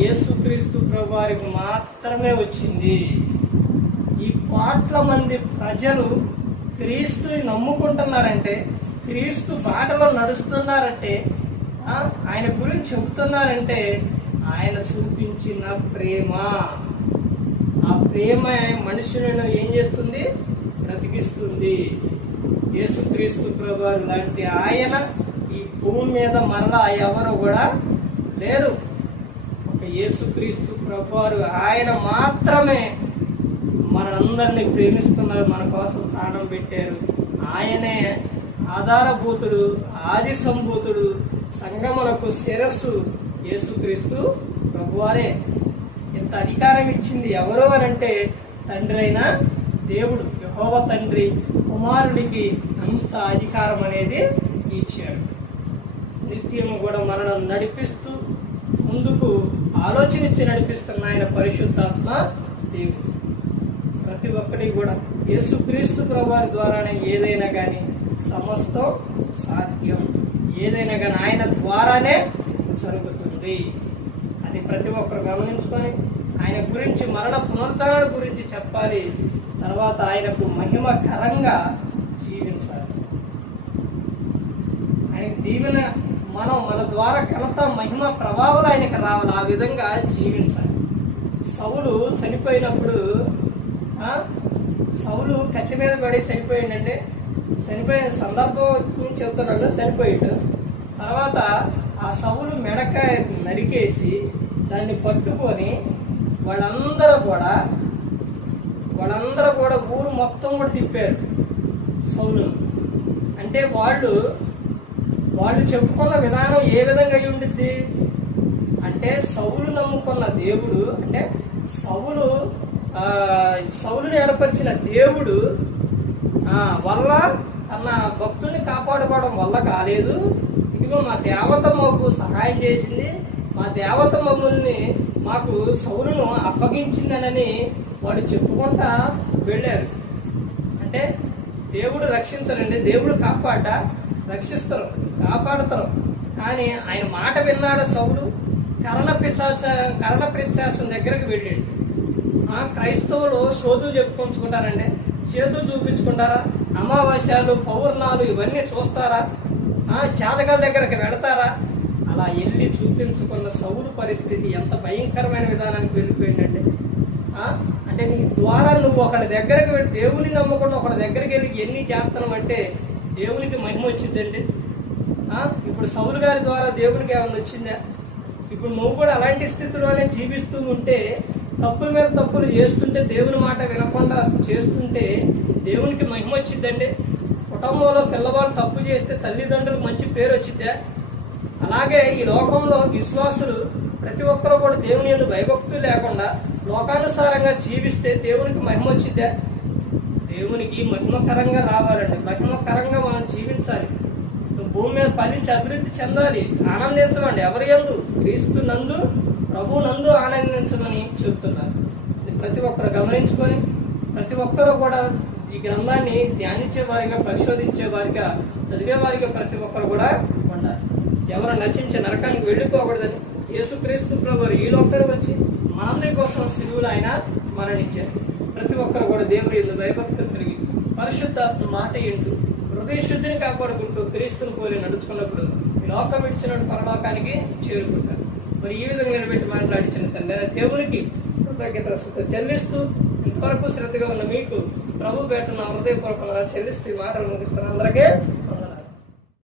యేసుక్రీస్తు ప్రభు వారికి మాత్రమే వచ్చింది. ఈ కోట్ల మంది ప్రజలు క్రీస్తుని నమ్ముకుంటున్నారంటే క్రీస్తు బాటలో నడుస్తున్నారంటే ఆయన గురించి చెబుతున్నారంటే ఆయన చూపించిన ప్రేమ. ఆ ప్రేమ మనుషులను ఏం చేస్తుంది? బ్రతికిస్తుంది. యేసుక్రీస్తు ప్రభు లాంటి ఆయన ఈ భూమి మీద మరలా ఎవరు కూడా లేరు. యేసుక్రీస్తు ప్రభువారు ఆయన మాత్రమే మనందరినీ ప్రేమిస్తున్నారు మన కోసం ప్రాణం పెట్టారు. ఆయనే ఆధారభూతుడు ఆది సంభూతుడు సంగములకు శిరస్సు యేసుక్రీస్తు ప్రభువారే. ఇంత అధికారం ఇచ్చింది ఎవరు అని అంటే తండ్రి అయిన దేవుడు యహోవ తండ్రి కుమారుడికి అంత అధికారం అనేది ఇచ్చాడు. నిత్యము కూడా మనలను నడిపిస్తూ ముందుకు ఆలోచన ఇచ్చి నడిపిస్తున్న ఆయన పరిశుద్ధాత్మ దేవుడు. ప్రతి ఒక్కటి కూడా యేసుక్రీస్తు ప్రభావి ద్వారానే ఏదైనా కానీ సమస్తం సాధ్యం. ఏదైనా కానీ ఆయన ద్వారానే జరుగుతుంది. అది ప్రతి ఒక్కరు గమనించుకొని ఆయన గురించి మరణ పునరుద్ధరణ గురించి చెప్పాలి. తర్వాత ఆయనకు మహిమకరంగా జీవించాలి. ఆయన దీవెన మనం మన ద్వారా ఘనత మహిమ ప్రభావాలు ఆయనకి రావాలి. ఆ విధంగా జీవించాలి. సౌలు చనిపోయినప్పుడు సౌలు కత్తి మీద పడి చనిపోయిందంటే చనిపోయిన సందర్భం చెప్తున్నాడు చనిపోయాడు. తర్వాత ఆ సౌలు మెడకాయ నరికేసి దాన్ని పట్టుకొని వాళ్ళందరూ కూడా వాళ్ళందరూ కూడా ఊరు మొత్తం కూడా తిప్పారు సౌలు అంటే వాళ్ళు వాళ్ళు చెప్పుకున్న విధానం ఏ విధంగా అయి ఉండిద్ది? అంటే సౌలు నమ్ముకున్న దేవుడు అంటే సౌలు ఆ, సౌలుని ఏర్పరిచిన దేవుడు వల్ల తన భక్తుల్ని కాపాడుకోవడం వల్ల కాలేదు. ఇదిగో మా దేవత మాకు సహాయం చేసింది. మా దేవత మమ్మల్ని మాకు సౌలును అప్పగించిందనని వాడు చెప్పుకుంటా వెళ్ళారు అంటే దేవుడు రక్షించరండి దేవుడు కాపాడ రక్షిస్తారు కాపాడతారు. కానీ ఆయన మాట విన్నాడు సౌడు కరణ పిచ్చాస కరణ పిచ్చాసం దగ్గరికి వెళ్ళాడు. ఆ క్రైస్తవులు సోదు చెప్పుకుంటారండి చేతు చూపించుకుంటారా? అమావాస్యాలు పౌర్ణాలు ఇవన్నీ చూస్తారా? ఆ జాతకాల దగ్గరికి వెళతారా? అలా వెళ్ళి చూపించుకున్న సౌలు పరిస్థితి ఎంత భయంకరమైన విధానానికి వెళ్ళిపోయిందండి. అంటే నీ ద్వారా నువ్వు ఒకరి దగ్గరకు దేవుని నమ్మకుండా ఒకరి దగ్గరికి వెళ్ళి ఎన్ని చేస్తున్నావు అంటే దేవునికి మహిమ వచ్చిందండి. ఇప్పుడు సౌలు గారి ద్వారా దేవునికి ఏమైనా వచ్చిందా? ఇప్పుడు నువ్వు కూడా అలాంటి స్థితిలోనే జీవిస్తూ ఉంటే తప్పుల మీద తప్పులు చేస్తుంటే దేవుని మాట వినకుండా చేస్తుంటే దేవునికి మహిమ వచ్చిందండి. కుటుంబంలో పిల్లవాడు తప్పు చేస్తే తల్లిదండ్రులకు మంచి పేరు వచ్చిద్దా? అలాగే ఈ లోకంలో విశ్వాసులు ప్రతి ఒక్కరూ కూడా దేవుని ఎందుకు భయభక్తులు లేకుండా లోకానుసారంగా జీవిస్తే దేవునికి మహిమ వచ్చిద్దా? దేవునికి మహిమకరంగా రావాలండి. మహిమకరంగా మనం జీవించాలి. భూమి మీద ఫలించి అభివృద్ధి చెందాలి. ఆనందించమండి. ఎవరి ఎందు క్రీస్తు నందు ప్రభు నందు ఆనందించమని చెప్తున్నారు. ప్రతి ఒక్కరు గమనించుకొని ప్రతి ఒక్కరూ కూడా ఈ గ్రంథాన్ని ధ్యానించే వారిగా పరిశోధించే వారిగా చదివే వారిగా ప్రతి ఒక్కరు కూడా ఉండాలి. ఎవరు నశించే నరకానికి వెళ్ళిపోకూడదని యేసుక్రీస్తు ప్రభు ఈ లోకరు వచ్చి మనందరి కోసం సిలువులు ఆయన మరణించారు. ప్రతి ఒక్కరు కూడా దేవుని ఇల్లు భయభక్తులు తిరిగి పరిశుద్ధాత్మ మాట ఇంటూ హృదయ శుద్ధిని కాపాడుకుంటూ క్రీస్తుని పోలి నడుచుకున్నప్పుడు లోకం ఇచ్చిన పరలోకానికి చేరుకుంటారు. మరి ఈ విధంగా నిలబెట్టి మాట్లాడించిన తండ్రి దేవునికి కృతజ్ఞత స్తుతులు చెల్లిస్తూ ఇంతవరకు శ్రద్ధగా ఉన్న మీకు ప్రభు పెట్టిన హృదయపూర్వకంగా చెల్లిస్తూ ఈ మాటలు ముగిస్తున్న అందరికీ